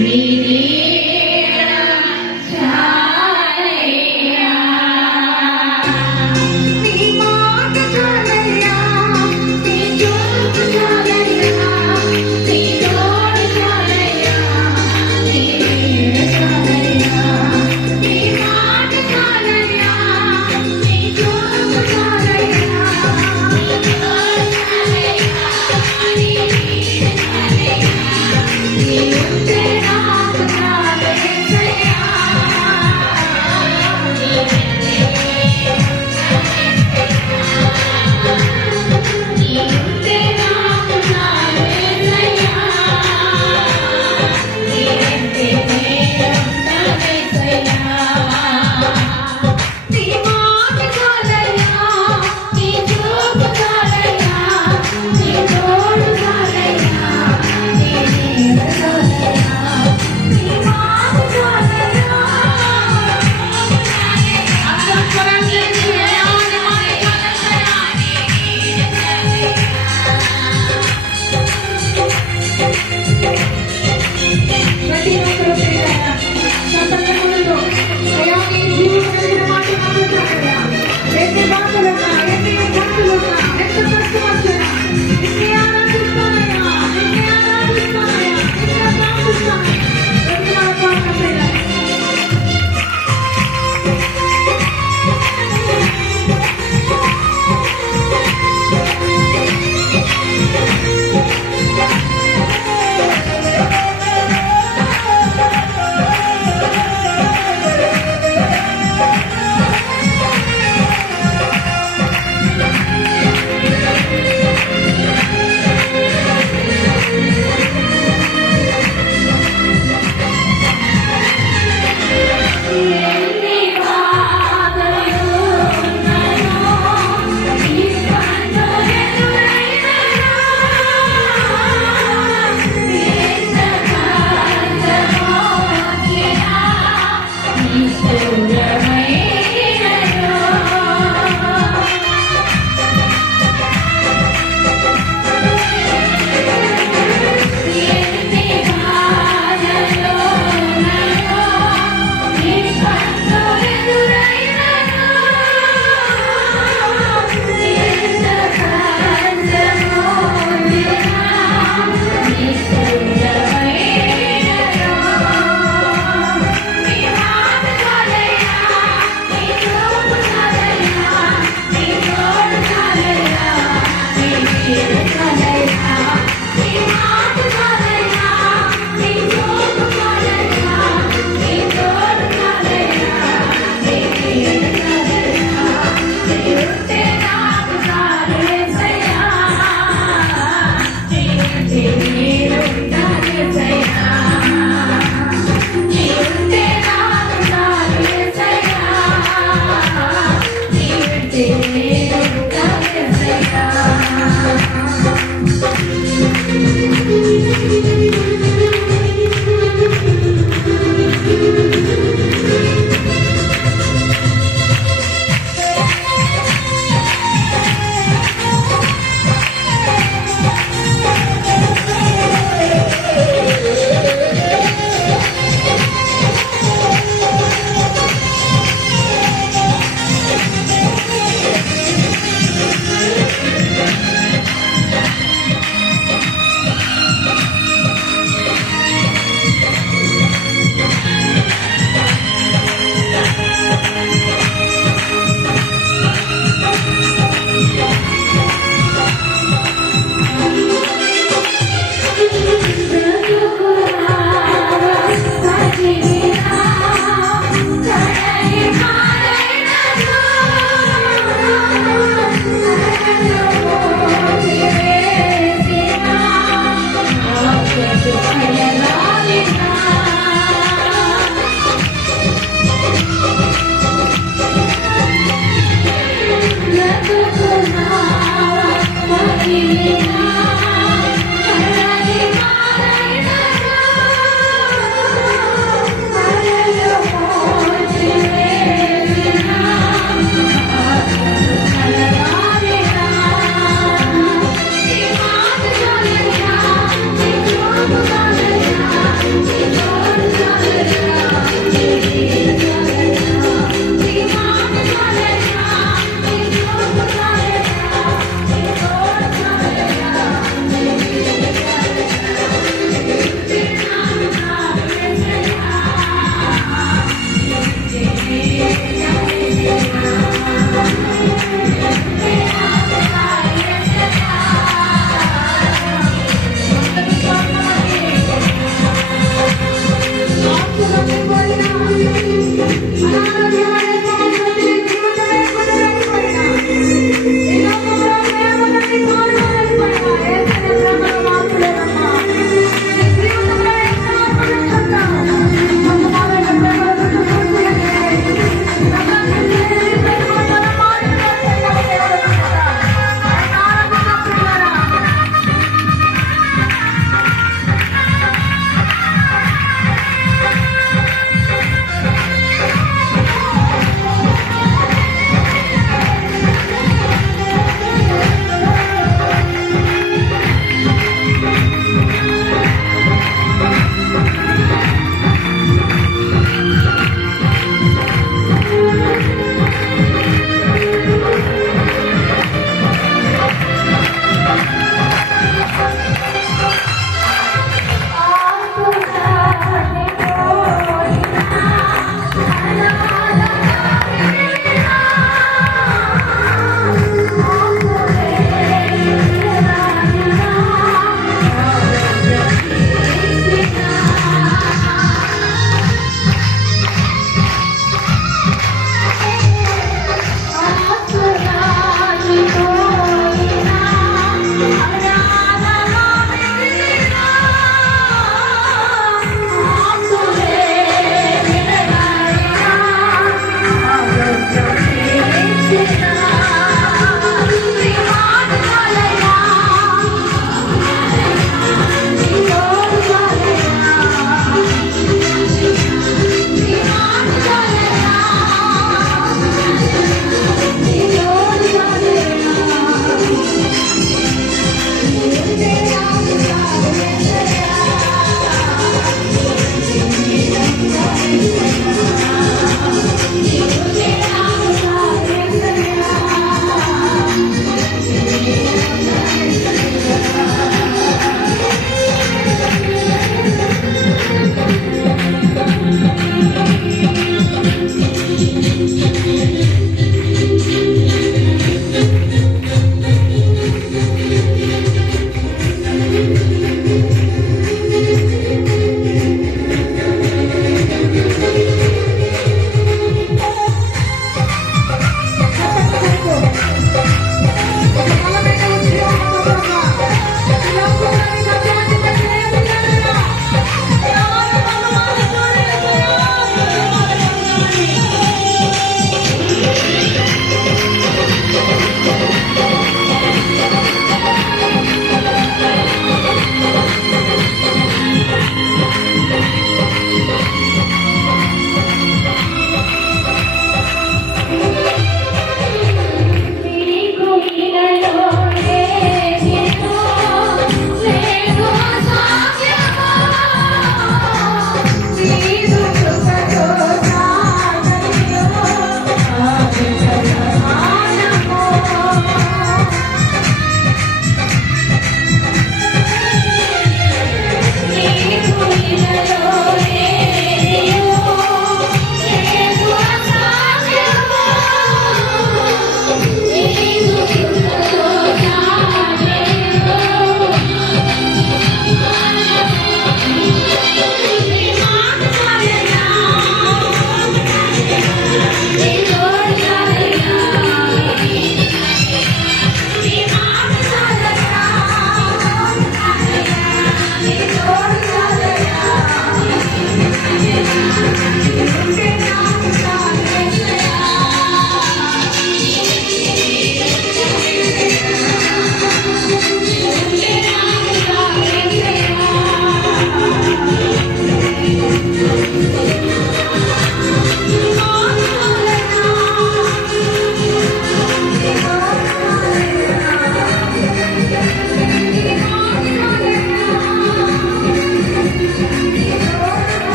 Thank you.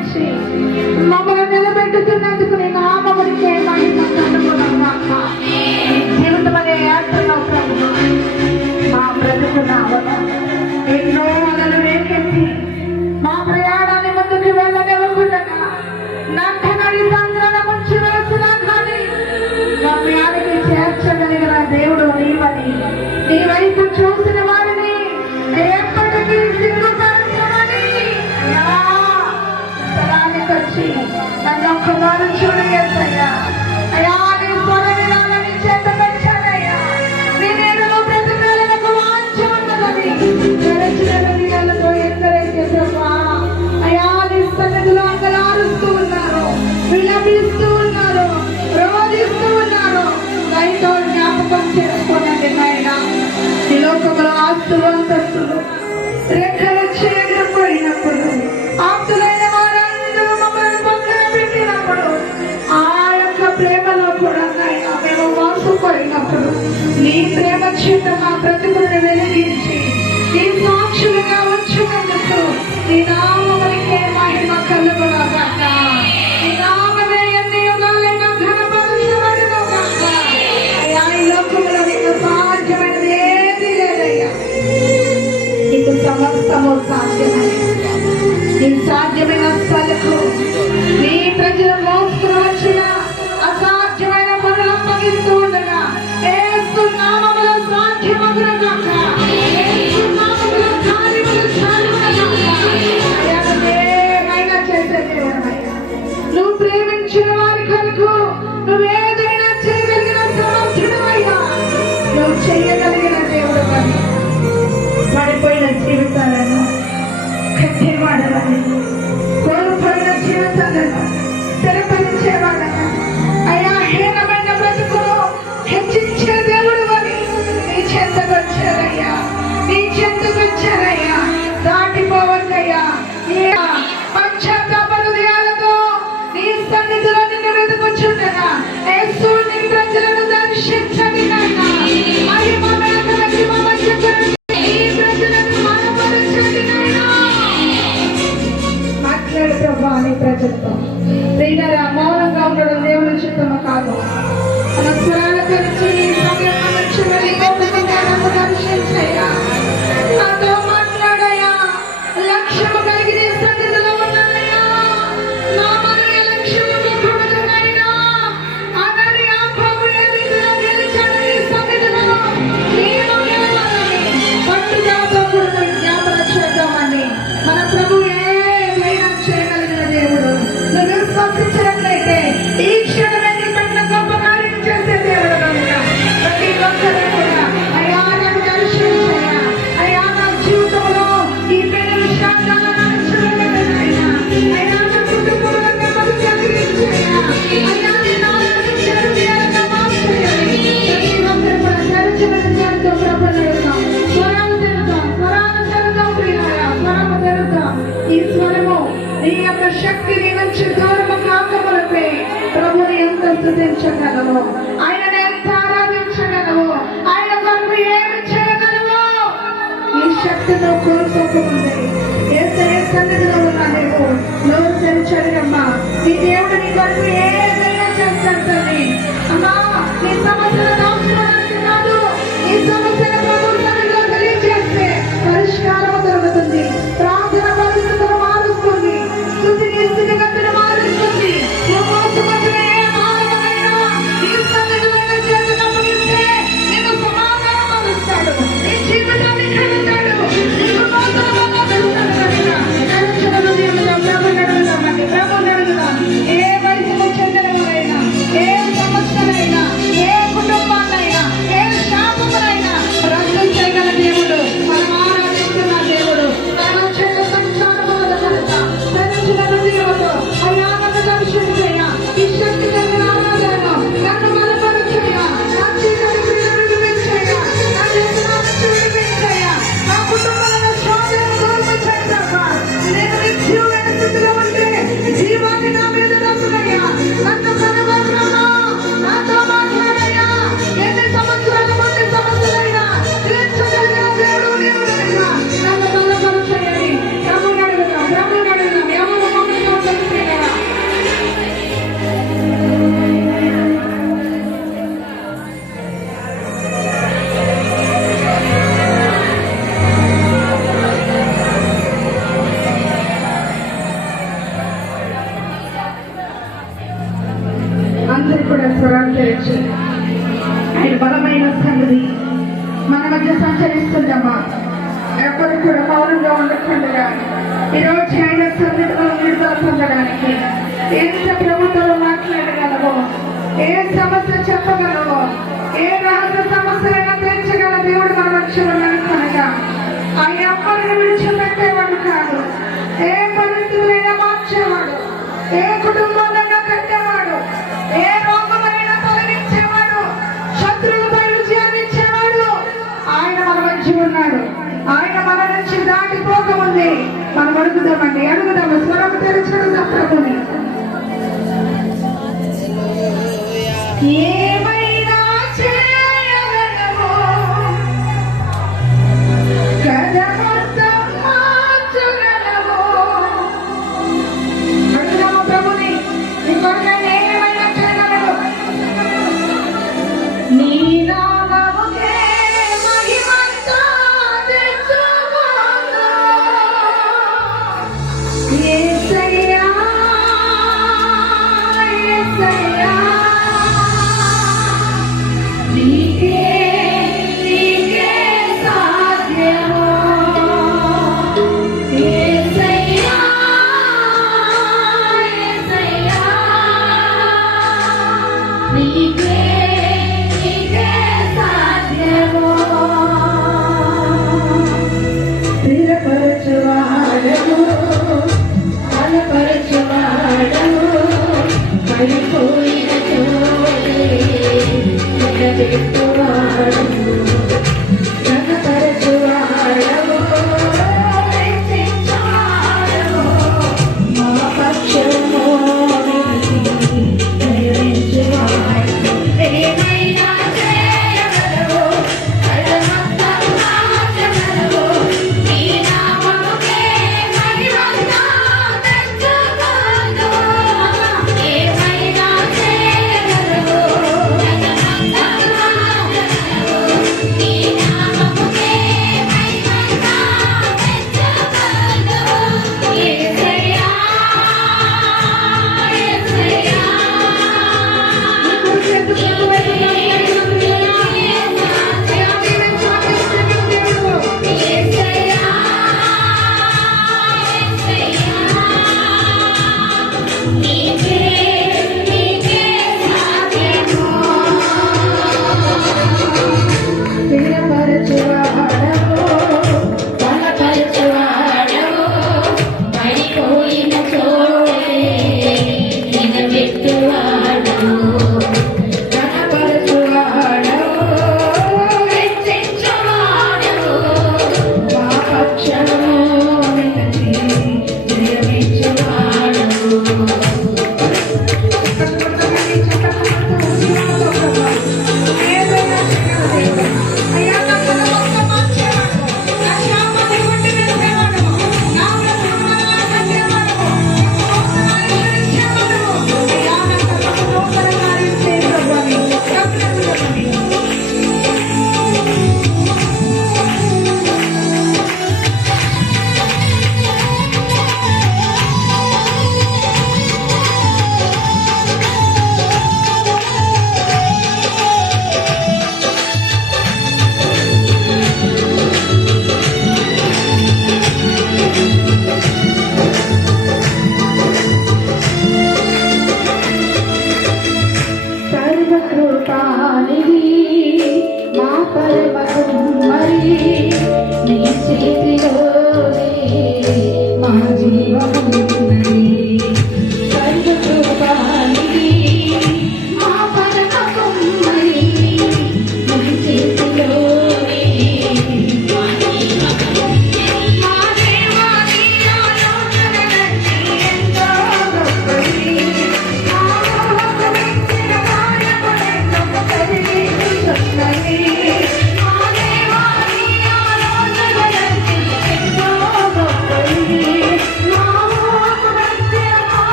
ఇచ్చి మమ్మల్ని నిలబెట్టుతున్నందుకు నీ నామమునికే మహిమ కలుగునుగాక. జీవితం అనే యాత్రలో ప్రభు మా బ్రతుకున్నావా ఎన్నో అలలు రేకెత్తి మా ప్రయాణాన్ని ముందుకు వెళ్ళనివ్వకుండా నంటనడి సంద్రాల ముంచి వేసినా కానీ గమ్యానికి చేర్చగలిగిన దేవుడు నీవని, నీ వైపు చూసిన వారిని ఎప్పటికీ సిగ్గుపరచమని స్థలానికి వచ్చి నన్ను ఒక్కవారు చూడగేసయ్యా. అయ్యా నీ స్వరవిరాలని చేత పెట్టానయ్యా. నీ నీడలో బ్రతికేలకు వాంఛ ఉన్నదని గడచిన హృదయాలతో ఎక్కడైతే ప్రభా అయ్యా నీ సన్నిధిలో అంగలారుస్తూ ఉన్నారు, విలపిస్తూ ఉన్నారు, రోధిస్తూ ఉన్నారు. దయతో జ్ఞాపకం చేసుకోనండి నాయన. ఈ లోకంలో ఆస్తులు అంతస్తులు రెక్కలు చేరిపోయినప్పుడు ఆప్తులైన వారందరూ మమ్మల్ని పక్కన పెట్టినప్పుడు ఆ యొక్క ప్రేమలో కూడా నాయన మేము మోసపోయినప్పుడు నీ ప్రేమ చేత మా బ్రతుకులను వెలిగించి నీ సాక్షులుగా ఉంచినందుకు నీ నామమునికే మహిమ కలుగునుగాక. నీ నామమే ఎన్ని యుగాలైనా ఘనపరచబడునుగాక. అయ్యా ఈ లోకములో నీకు సాధ్యమైనది ఏది లేదయ్యా. నీకు సమస్తము సాధ్యమైనది. నీ సాధ్యమైన స్థలకు నీ ప్రజలు మోసుకుని వచ్చిన అసాధ్యమైన పనులు అప్పగిస్తూ ఉండగా యేసు నామములో సాధ్యమగునుగాక. యేసు నామములో కార్యములు సాధ్యమగునుగాక. అయ్యా నువ్వేమైనా చేసే దేవుడవయ్యా. నువ్వు ప్రేమించిన వారి కొరకు నువ్వేదైనా చేయగలిగిన సమర్థుడవయ్యా. నువ్వు చేయగలిగిన దేవుడవని పడిపోయిన జీవితాలను కట్టివాడవని, కోల్పోయిన జీవితాలను స్థిరపరిచేవాడని, అయ్యా హీనమైన బ్రతుకును హెచ్చించే దేవుడు అని నీ చెంతకొచ్చారయ్యా. నీ చెంతకొచ్చారయ్యా. దాటిపోవద్దయ్యా. పశ్చాత్తాప హృదయాలతో నీ సన్నిధిలో నిన్ను వెతుకుచుండగా యేసు నీ ప్రజలను దర్శించండి నాయనా. మహిమ వెనకబెట్టి మా మధ్యకు నీ ప్రజలను బలపరచండి నాయనా. మాట్లాడు ప్రభా నీ ప్రజలతో. ప్రియులారా, మౌనంగా ఉండడం దేవుని చిత్తము కాదు. మన స్వరాల గురించి నీ సమయం నుంచి వెళ్ళి నన్ను దర్శించయ్యా. నాతో మాట్లాడయ్యా. లక్ష్యము కలిగి నీ సన్నిధిలో ఉన్నానయ్యా. నా మనవి లక్ష్యముగా కొడుకునైనా అతని ఆ ప్రభు ఎదుట నిలిచాడు నీ సన్నిధిలో. నేను నిలవాలని పట్టుదలతో కూడిన జ్ఞాపన చేద్దామని మన ప్రభు ఏమైనా చేయగలిగిన దేవుడు. నువ్వు విశ్వసించినట్లయితే ఈ క్షణమే నీ పట్ల గొప్ప కార్యం చేసే దేవుడు కనుక ప్రతి ఒక్కరూ కూడా అయ్యా నన్ను దర్శించయ్యా. అయ్యా నా జీవితంలో ఈ పెళ్లి విషయాలను చూడలేదైనా అయ్యా నా కుటుంబంలో నెమ్మది కలిగించయ్యా. అయ్యా నీ నామమును చేరువేయగా మార్చేయాలి. ప్రతి ఒక్కరు కూడా తెరచిన హృదయాలతో ప్రభువును అడుగుదాం. స్వరాలు తెరుద్దాం ప్రియులారా. స్వరము తెరుద్దాం. ఈ స్వరము నీ యొక్క శక్తి నీ నుంచి దూరము కాకములపై ప్రభుని ఎంత స్తుతించగలవు, ఆయనను ఎంత ఆరాధించగలవు, ఆయన కొరకు ఏమి చేయగలవు. ఈ శక్తితో కోరుకోకముందే యేసయ్య సన్నిధిలో ఉన్న నీవు నోరు తెరిచాడమ్మా. నీ దేవుడు నీ కొరకు ఏదైనా చేస్తాడు తల్లి. అమ్మా నీ సమస్యలు దాచుకోవడానికి కాదు, ఈ సమస్యల ప్రభు సన్నిధిలో తెలియజేస్తే పరిష్కారం దొరుకుతుంది. ప్రార్థన పరిస్థితులు మారుస్తుంది. స్తుతి నీ స్థితిగతులు మారుస్తుంది. నువ్వు మోసపోతున్న ఏ మార్గమైనా నీ సన్నిధిలో చేతులు అప్పగిస్తే నీకు సమాధానం అందిస్తాడు. నీ జీవితాన్ని కలుగుతాడు. నీకు నూతన బలం ఇస్తాడు కనుక తెరచిన హృదయంతో ప్రభువును అడుగుదామండి. ప్రభువును అడుగుదాం. ఏ వయసుకు చెందినవారైనా, ఏ సమస్యలైనా, ఏ కుటుంబ మధ్య సంచరిస్తుందమ్మా. ఎవరు కూడా మౌనంగా ఉండకుండా ఈరోజు ఆయన సన్నిధిలో విడుదల పొందడానికి ఎంత ప్రభుత్వం మాట్లాడగలవో, ఏ సమస్య చెప్పగలవో, ఏ రహస్య సమస్య అయినా తీర్చగల దేవుడు మన మధ్యలో ఉన్నాడు కనుక ఆయన అమ్మని విడిచిపెట్టేవాడు కాదు. ఏ పరిస్థితులైనా మార్చేవాడు, ఏ కుటుంబాలైనా కట్టేవాడు, ఏ రోగమైనా తొలగించేవాడు, శత్రువులపై విజయాన్ని ఇచ్చేవాడు. ఆయన మన మధ్య ఉన్నాడు. ఆయన మన నుంచి దాటిపోకముందే మనం అడుగుదామండి, అడుగుదాము. స్వరం తెరచడం ప్రభుని ఏమైనా చేయగలవు, కథ మొత్తం మార్చగలవు. అడుగుదాము ప్రభుని, నీ కొరకు ఏమైనా చేయగలవు. నీ నామముకే మహిమంతా తెచ్చుకోను. యేసయ్యా, యేసయ్యా,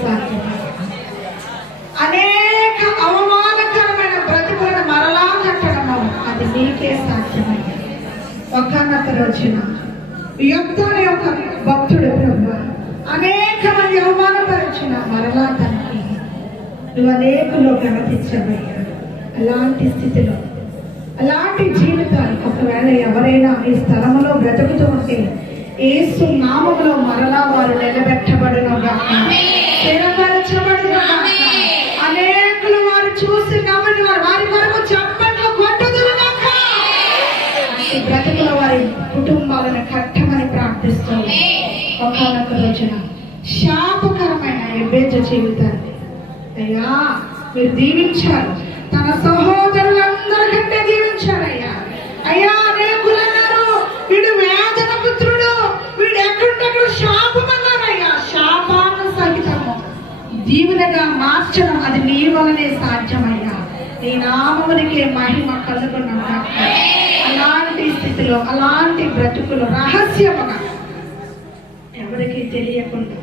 సాధ్యమే. అనేక అవమానకరమైన బ్రతుకులను మరలా కట్టడము అది నీకే సాధ్యమే. ఒకానొక రోజున యోబ్తాను యొక్క భక్తుడు ప్రభు అనేక మంది అవమానపరిచిన మరలా తనకి నువ్వు అనేకులో గణించబయ్యా. అలాంటి స్థితిలో అలాంటి జీవితాలు ఒకవేళ ఎవరైనా ఈ స్థలంలో బ్రతుకుతూ ఉంటే యేసు నామములో మరలా వారు నిలబెట్టబడునుగా, స్థిరపరచబడునుగా. అనేకులు వారు చూసి నమ్మని వారి కొరకు చప్పట్లు కొట్టుదురుగాక. ఈ బ్రతుకుల వారి కుటుంబాలను కట్టమని ప్రార్థిస్తూ ఒకనొక రోజున శాపకరమైన ఎబ్బేజ జీవితాన్ని అయ్యా మీరు దీవించారు. తన సహోదరులందరికంటే దీవించారయ్యా. అయ్యా అనేకులు అన్నారు వీడు వేదన పుత్రుడు, వీడు ఎక్కడుంటాడు శాపమన్నారయ్యా. శాపాన్ని సహితము దీవునగా మార్చడం అది నీ వలనే సాధ్యమయ్యా. నీ నామమునికే మహిమ కలుగునుగా. అలాంటి స్థితిలో అలాంటి బ్రతుకులు రహస్యముగా ఎవరికి తెలియకుండా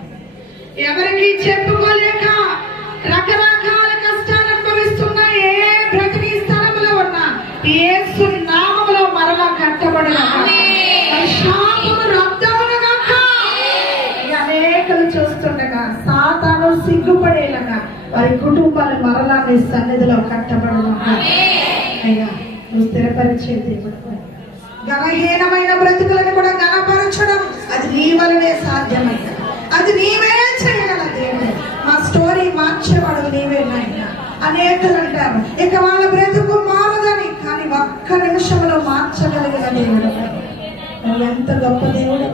ఎవరికి చెప్పుకోలేక రకరకాల కష్టాలు అనుభవిస్తున్న ఏ బ్రతికి స్థలంలో ఉన్నా యేసు నామములో మరలా కట్టబడును. శాపము రద్దవునుగా. అనేకలు చూస్తుండగా సాతాను సిగ్గుపడేలాగా వారి కుటుంబాలు మరలా నీ సన్నిధిలో కట్టబడును. అయ్యా నువ్వు స్థిరపరిచే దేవుడు. ఘనహీనమైన బ్రతుకులను కూడా ఘనపరచడం అది నీ వలనే సాధ్యమైనా. అది నీవే చేయగల దేవుడు. మా స్టోరీ మార్చేవాడు నీవే నాయన. అనేకలు అంటారు ఇక వాళ్ళ బ్రతుకు మారదని, కానీ ఒక్క నిమిషంలో మార్చగలిగిన దేవుడు. నువ్వు ఎంత గొప్ప దేవుడు.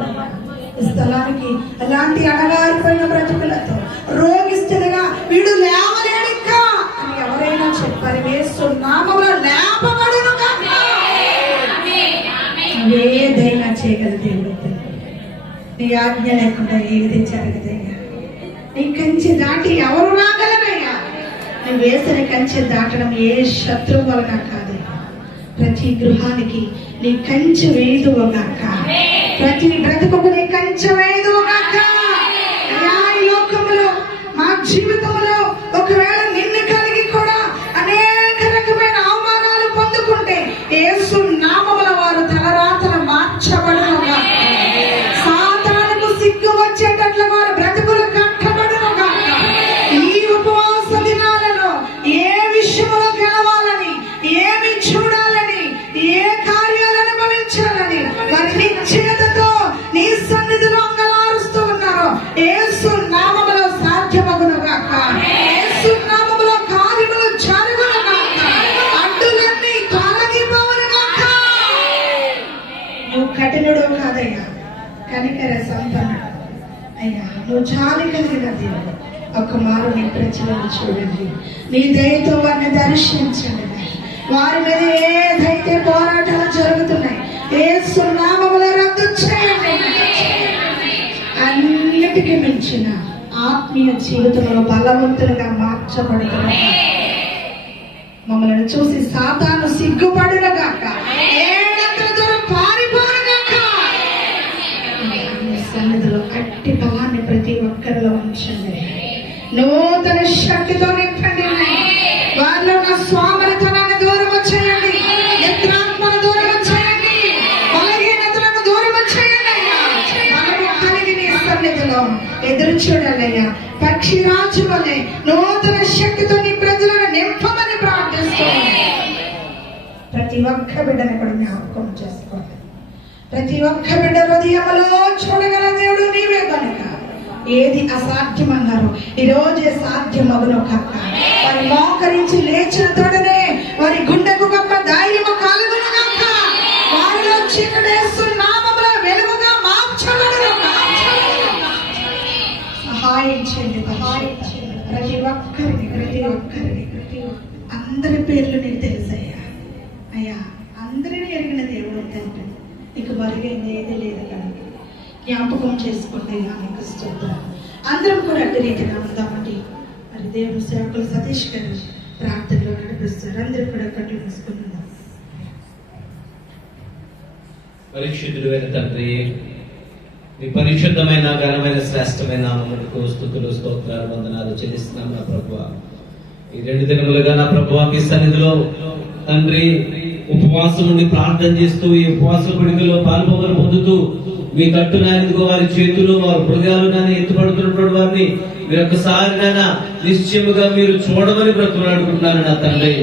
ఈ స్థలానికి అలాంటి అణగారిపోయిన బ్రతుకులతో రోగిస్తున్నగా వీడు లేవలేడికా అని ఎవరైనా చెప్పారు. యేసు నామములో లేపబడును. ఏదైనా చేయగల దేవుడు. నీ ఆజ్ఞ లేకుండా ఏది జరగదయ్యా. నీ కంచె దాటి ఎవరు రాగలరయ్యా. నువ్వు వేసిన కంచె దాటడం ఏ శత్రువు వలన కాదయ్యా. ప్రతి గృహానికి నీ కంచె వేదువుగాక. ప్రతి బ్రతుకుకు నీ కంచె వేదువుగాక. ఈ లోకంలో మా జీవితంలో ఒకవేళ నిన్ను కలిగి కూడా అనేక రకమైన అవమానాలు పొందుకుంటే యేసు నామముల వారు తలరాతను మార్చబడునుగా. సాతానుకు సిగ్గు వచ్చేటట్లు వారు బ్రతుకులు కట్టబడునుగా. ఈ ఉపవాస దినాలలో ఏ విషయంలో గెలవాలని, ఏమి చూడాలని, ఏ కార్యాలు అనుభవించాలని వారి నిశ్చయతతో నీ సన్నిధిలో అంగలారుస్తూ ఉన్నారో యేసు నామములో సాధ్యమగునుగాక. యేసు నామములో కార్యములు జరుగునుగాక. అడ్డులన్నీ తొలగిపోవునుగాక. నువ్వు కఠినుడు కాదయ్యా, కనికర సంపన్నుడు అయ్యా. నువ్వు జాలి కలిగిన దేవుడు. ఒక మారు నీ ప్రజలను చూడండి, నీ దయతో వారిని దర్శించండి. వారి మీద ఏదైతే పోరాటాలు జరుగుతున్నాయి యేసు నామములో రద్దు చేయండి. అన్నిటికీ మించిన ఆత్మీయ జీవితంలో బలవంతులుగా మార్చబడుతున్నా. మమ్మల్ని చూసి సాతాను సిగ్గుపడునుగాక. సన్నిధిలో అట్టి బలాన్ని ప్రతి ఒక్కరిలో ఉంచండి. నూతన శక్తితో నింపండి. వారిలో ఉన్న స్వామరితనాన్ని దూరం చేయండి. నిద్రాత్మను దూరం చేయండి. బలహీనతలను దూరం చేయండి. బలము కలిగి నీ సన్నిధిలో ఎదురు చూడాలయ్యా. పక్షి రాజు వలె నూతన శక్తితో నీ ప్రజలను నింపమని ప్రార్థిస్తున్నాను. ప్రతి ఒక్క బిడ్డని కూడా జ్ఞాపకం చేసుకోండి. ప్రతి ఒక్క బిడ్డ హృదయంలో చూడగల దేవుడు నీవే కనుక ఏది అసాధ్యమన్నారు ఈ రోజే సాధ్యమగును కాక. వారి మోకరించి లేచిన తోడనే వారి గుండెకు గొప్ప ధైర్యము కలుగును కాక. వారిలో చీకటి యేసు నామములో వెలుగుగా మార్చబడును. సహాయం చేయండి. ప్రతి ఒక్కరిని అందరి పేర్లు నీకు తెలుసయ్యా. అయ్యా అందరినీ ఎరిగిన దేవుడు తండ్రి. నీకు మరుగైంది ఏది లేదు కనుక జ్ఞాపకం చేసుకోండి. నీకు స్తోత్రం. అందరం కూడా అట్టి రీతిగా ఉందామండి. మరి దేవుడు సేవకులు సతీష్ గారు ప్రార్థనలో నడిపిస్తారు. అందరూ కూడా కట్లు మూసుకుందాం. పరిశుద్ధుడైన తండ్రి, మీ పరిశుద్ధమైన ఘనమైన శ్రేష్టమైన నామములకు స్తుతులు స్తోత్రాలు వందనాలు చెల్లిస్తున్నాం నా ప్రభువా. ఈ 2 దినములుగా నా ప్రభువా మీ సన్నిధిలో తండ్రి ఉపవాసం నుండి ప్రార్థన చేస్తూ ఈ ఉపవాస కొడుకులో పాల్పొందలు పొందుతూ మీ కట్టునాయనదిగో వారి చేతులు వారి హృదయాలు నాయన ఎత్తుపడుతున్నటువంటి వారిని మీరు ఒక్కసారి నాయన నిశ్చయముగా మీరు చూడమని బ్రతుకులాడుకుంటున్నారు నా తండ్రి.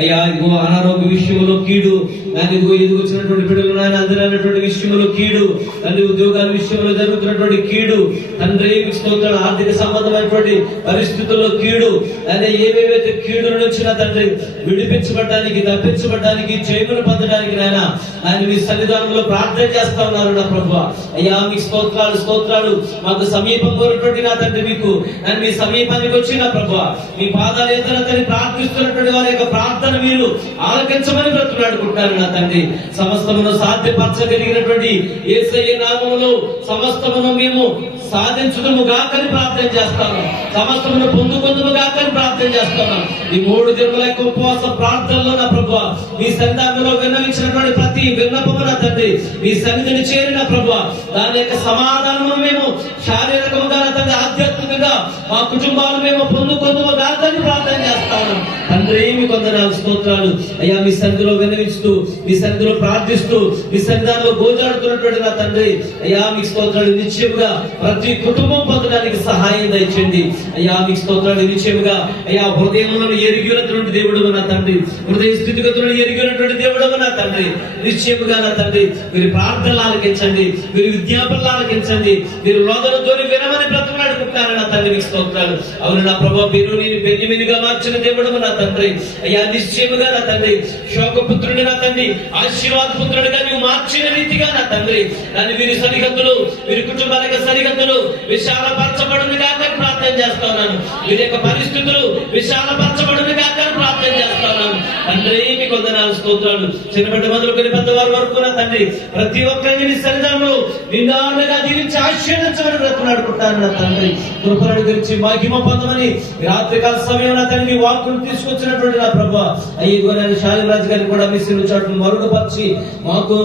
అయ్యా ఇదిగో అనారోగ్య విషయంలో కీడు, నాయన ఇదిగో ఎదుగుతున్నటువంటి బిడ్డలు నాయన అందరైనటువంటి విషయంలో కీడు, తండ్రి ఉద్యోగాల విషయంలో జరుగుతున్నటువంటి కీడు, తండ్రి స్తోత్రాలు ఆర్థిక సంబంధమైనటువంటి పరిస్థితుల్లో కీడు, ఆయన ఏవేవైతే కీడుల నుంచి నా తండ్రి విడిపించబడడానికి తప్పించబడడానికి జయమును పొందడానికి నాయన ఆయన మీ సన్నిధానంలో ప్రార్థన చేస్తా ఉన్నారు నా ప్రభువా. అయ్యా మీ స్తోత్రాలు స్తోత్రాలు మాకు సమీపంగా ఉన్నటువంటి నా తండ్రి మీకు నేను మీ సమీపానికి వచ్చి నా ప్రభువా మీ పాదాలు ఎదురని ప్రార్థిస్తున్నటువంటి వారి యొక్క ప్రార్థన మీరు ఆలకించమని బ్రతుకులాడుకుంటున్నారు నా తండ్రి. సమస్తమును సాధ్యపరచగలిగినటువంటి యేసయ్య నామములో సమస్తమును మేము సాధించుదుము గాకని ప్రార్థన చేస్తాను, సమస్తమును పొందుకుందుము గాకని ప్రార్థన చేస్తాను. ఈ 3 దినముల యొక్క ఉపవాస ప్రార్థనలో నా ప్రభువా మీ సన్నిధానంలో విన్నవించినటువంటి ప్రతి విన్నపము నా తండ్రి మీ సన్నిధిని చేరిన ప్రభువా దాని యొక్క సమాధానము మేము శారీరకంగా నా తండ్రి ఆధ్యాత్మికంగా మా కుటుంబాలు మేము పొందుకుందుము గాకని ప్రార్థన చేస్తాను తండ్రి. మీ కొందనాలు స్తోత్రాలు అయ్యా మీ సన్నిధిలో విన్నవిస్తూ మీ సన్నిధిలో ప్రార్థిస్తూ మీ సన్నిధానంలో గోజాడుతున్నటువంటి నా తండ్రి అయ్యా మీ స్తోత్రాలు నిశ్చయముగా ప్రతి కుటుంబం పొందడానికి సహాయం దయచేయండి అయ్యా. మీకు స్తోత్రాలు నిశ్చయముగా అయ్యా హృదయములను ఎరిగినటువంటి దేవుడు నా తండ్రి, హృదయ స్థితిగతులను ఎరిగినటువంటి దేవుడు నా తండ్రి. నిశ్చయముగా నా తండ్రి మీరు ప్రార్థనలు ఆలకించండి, మీరు విజ్ఞాపనలు ఆలకించండి, మీరు రోదనతో వినమని బ్రతుకులాడుకుంటారు నా తండ్రి. మీకు స్తోత్రాలు. అవును నా ప్రభావ మీరు నేను బెన్యమీనుగా మార్చిన దేవుడు నా తండ్రి అయ్యా. నిశ్చయముగా నా తండ్రి శోకపుత్రుడి నా తండ్రి ఆశీర్వాద పుత్రుడిగా నువ్వు మార్చిన రీతిగా నా తండ్రి నన్ను వీరి సరిహద్దులు వీరి కుటుంబాల యొక్క సరిహద్దులు విశాలపరచబడును గాక ప్రార్థన చేస్తున్నాను. వీరి యొక్క పరిస్థితులు విశాలపరచబడును గాక ప్రార్థన చేస్తున్నాను తండ్రి. మీకు వందనాలు స్తోత్రాలు. చిన్నబిడ్డ మొదలుకొని పెద్దవారి వరకు నా తండ్రి ప్రతి ఒక్కరిని సన్నిధానంలో నిండారుగా జీవించి ఆశీర్వదించమని బ్రతుకులాడుకుంటాను నా తండ్రి. కృపలను గురించి మహిమ పొందమని రాత్రికాల సమయం నా తండ్రి వాక్కును తీసుకొచ్చినటువంటి నా ప్రభువా అయ్యో నేను శాలిరాజు గారిని కూడా మీ సిరు చాటును మరుగుపరిచి నాకు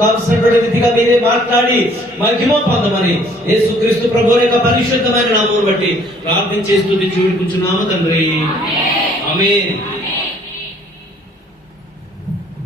కావలసినటువంటి రీతిగా మీరే మాట్లాడి మహిమ పొందమని యేసుక్రీస్తు ప్రభువు యొక్క పరిశుద్ధమైన నామమును బట్టి ప్రార్థించి స్తుతించి వేడుకుంటున్నాము తండ్రి. ఆమేన్.